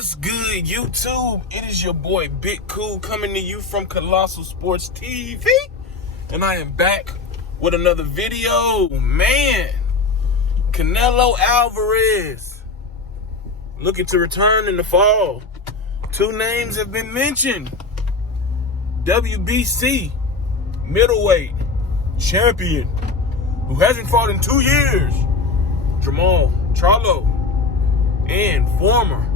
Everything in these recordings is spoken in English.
What's good, YouTube? It is your boy Big Cool coming to you from Colossal Sports TV, and I am back with another video. Man, Canelo Alvarez looking to return in the fall. Two names have been mentioned: WBC middleweight champion who hasn't fought in 2 years, Jermall Charlo, and former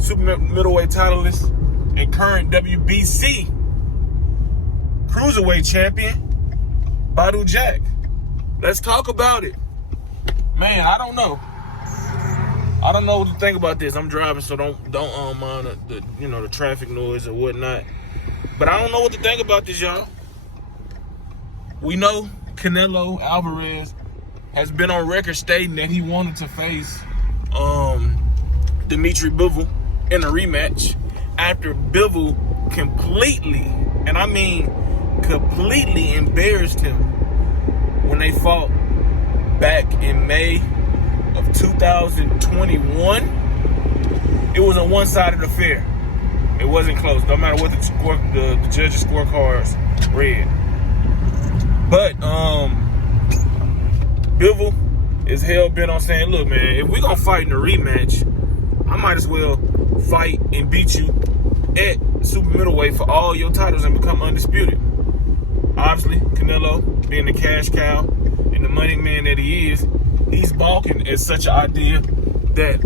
super middleweight titleist and current WBC cruiserweight champion, Badou Jack. Let's talk about it. Man, I don't know what to think about this. I'm driving, so don't mind the traffic noise or whatnot. But I don't know what to think about this, y'all. We know Canelo Alvarez has been on record stating that he wanted to face Dimitri Bivol in a rematch after Bivol completely, and I mean completely, embarrassed him when they fought back in May of 2021. It was a one-sided affair. It wasn't close, no matter what the judges' scorecards read. But Bivol is hell-bent on saying, look, man, if we're going to fight in a rematch, I might as well fight and beat you at super middleweight for all your titles and become undisputed. Obviously, Canelo, being the cash cow and the money man that he is, he's balking at such an idea that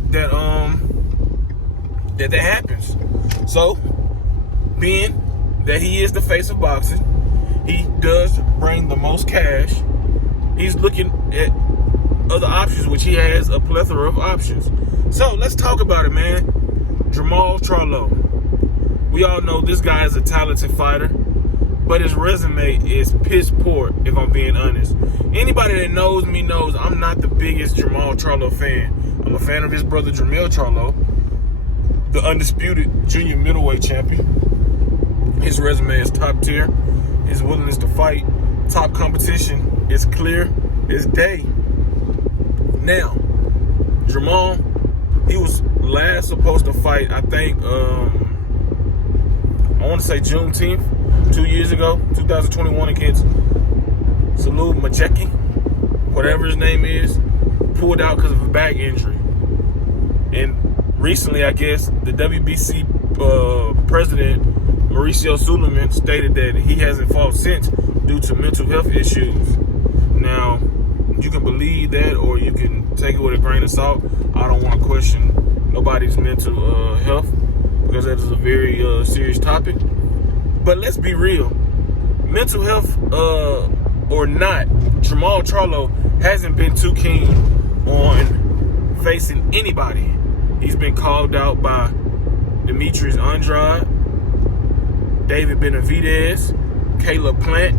happens. So, being that he is the face of boxing, he does bring the most cash. He's looking at other options, which he has a plethora of options. So let's talk about it, man. Jermall Charlo. We all know this guy is a talented fighter, but his resume is piss poor, if I'm being honest. Anybody that knows me knows I'm not the biggest Jermall Charlo fan. I'm a fan of his brother Jermall Charlo, the undisputed junior middleweight champion. His resume is top tier. His willingness to fight top competition is clear as day. Now, Jermall, he was last supposed to fight, I think, I want to say Juneteenth, 2 years ago, 2021, against Salud Majeki, whatever his name is, pulled out because of a back injury. And recently, I guess, the WBC president, Mauricio Suleiman, stated that he hasn't fought since due to mental health issues. Now, you can believe that or you can take it with a grain of salt. I don't want to question nobody's mental health, because that is a very serious topic. But let's be real. Mental health or not, Jermall Charlo hasn't been too keen on facing anybody. He's been called out by Demetrius Andrade, David Benavidez, Caleb Plant,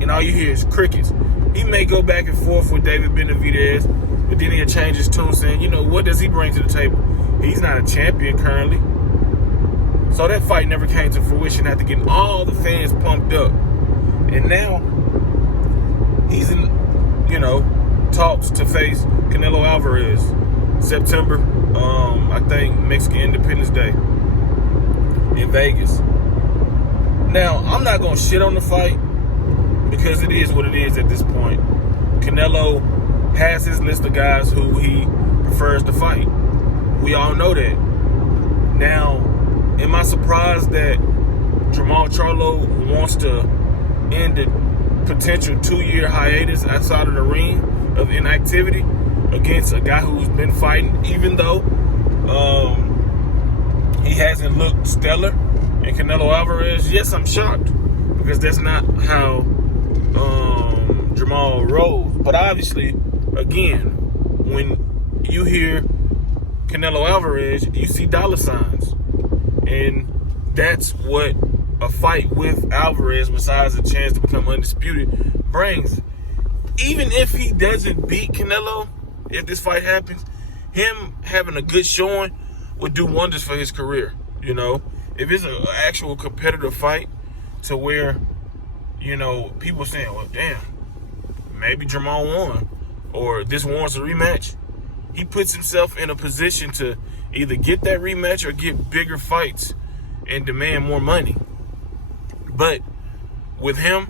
and all you hear is crickets. He may go back and forth with David Benavidez, but then he'll change his tune, saying, what does he bring to the table? He's not a champion currently. So that fight never came to fruition after getting all the fans pumped up. And now he's in, talks to face Canelo Alvarez September, I think Mexican Independence Day in Vegas. Now, I'm not going to shit on the fight, because it is what it is at this point. Canelo has his list of guys who he prefers to fight. We all know that. Now, am I surprised that Jermall Charlo wants to end the potential 2-year hiatus outside of the ring of inactivity against a guy who's been fighting, even though he hasn't looked stellar? And Canelo Alvarez, yes, I'm shocked, because that's not how Jermall rolls. But obviously, again, when you hear Canelo Alvarez, you see dollar signs. And that's what a fight with Alvarez, besides a chance to become undisputed, brings. Even if he doesn't beat Canelo, if this fight happens, him having a good showing would do wonders for his career. If it's an actual competitive fight to where, people saying, well, damn, maybe Jermall won, or this warrants a rematch, he puts himself in a position to Either get that rematch or get bigger fights and demand more money. But with him,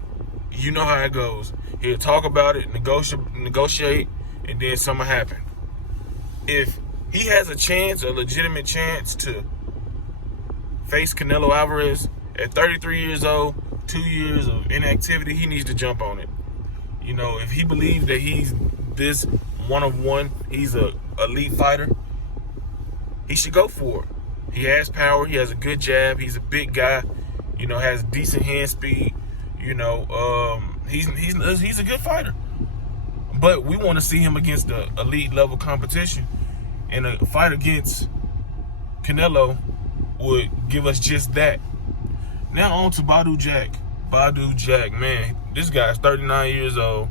you know how it goes. He'll talk about it, negotiate, and then something happen. If he has a legitimate chance to face Canelo Alvarez at 33 years old, 2 years of inactivity, he needs to jump on it. You know, if he believes that he's this one of one, he's a elite fighter, he should go for it. He has power. He has a good jab. He's a big guy. You know, has decent hand speed. You know, he's a good fighter. But we want to see him against the elite level competition, and a fight against Canelo would give us just that. Now on to Badou Jack. Badou Jack, man, this guy's 39 years old.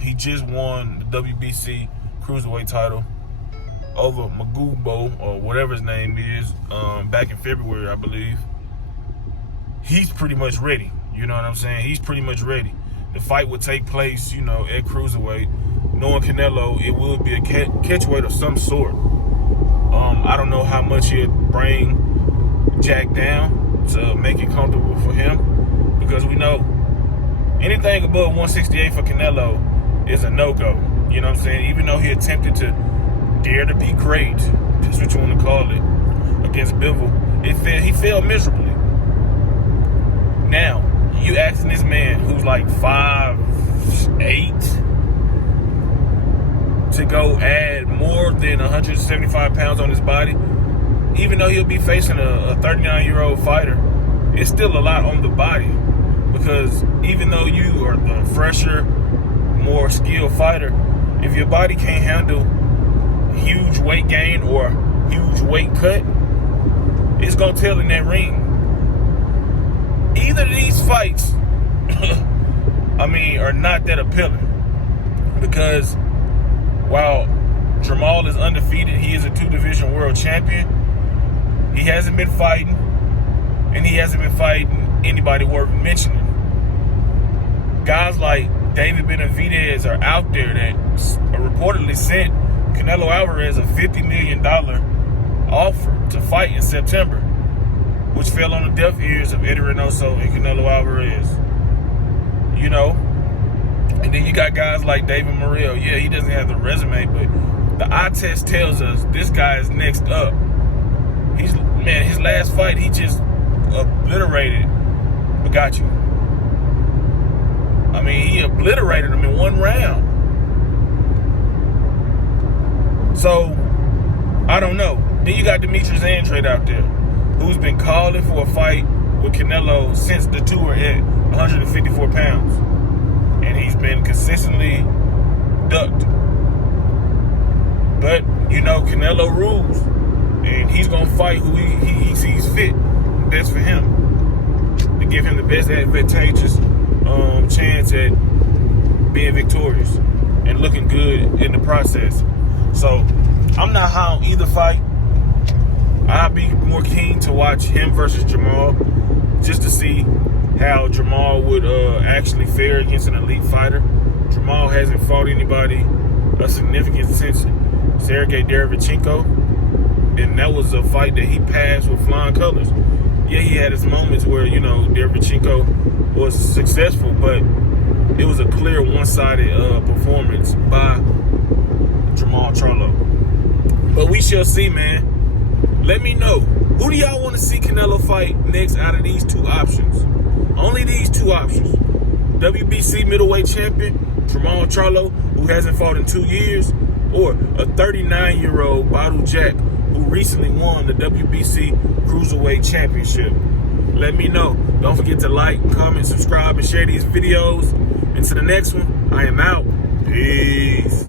He just won the WBC cruiserweight title over Magugbo, or whatever his name is, back in February, I believe. He's pretty much ready. You know what I'm saying? He's pretty much ready. The fight would take place, you know, at cruiserweight. Knowing Canelo, it would be a catchweight of some sort. I don't know how much he'd bring Jack down to make it comfortable for him, because we know anything above 168 for Canelo is a no-go. You know what I'm saying? Even though he attempted to dare to be great, that's what you want to call it, against Bivol, he failed miserably. Now, you asking this man who's like 5'8" to go add more than 175 pounds on his body, even though he'll be facing a 39-year-old fighter, it's still a lot on the body. Because even though you are the fresher, more skilled fighter, if your body can't handle huge weight gain or huge weight cut, it's going to tell in that ring. Either of these fights, are not that appealing. Because while Jermall is undefeated, he is a 2-division world champion, he hasn't been fighting, and he hasn't been fighting anybody worth mentioning. Guys like David Benavidez are out there that reportedly sent Canelo Alvarez a $50 million offer to fight in September, which fell on the deaf ears of Eddie Reynoso and Canelo Alvarez. You know? And then you got guys like David Morrell. Yeah, he doesn't have the resume, but the eye test tells us this guy is next up. His last fight, he just obliterated Badou. He obliterated him in one round. So, I don't know. Then you got Demetrius Andrade out there, who's been calling for a fight with Canelo since the two were at 154 pounds. And he's been consistently ducked. But, you know, Canelo rules. And he's going to fight who he sees fit. Best for him. To give him the best advantageous chance at being victorious and looking good in the process. So, I'm not high on either fight. I'd be more keen to watch him versus Jermall, just to see how Jermall would actually fare against an elite fighter. Jermall hasn't fought anybody of significance since Sergey Derevchenko, and that was a fight that he passed with flying colors. Yeah, he had his moments where, you know, Derevchenko was successful, but it was a clear one-sided performance by Jermall Charlo. But we shall see, man. Let me know. Who do y'all want to see Canelo fight next out of these two options? Only these two options. WBC middleweight champion, Jermall Charlo, who hasn't fought in 2 years, or a 39-year-old Badou Jack, who recently won the WBC Cruiserweight Championship. Let me know. Don't forget to like, comment, subscribe, and share these videos. Until the next one, I am out. Peace.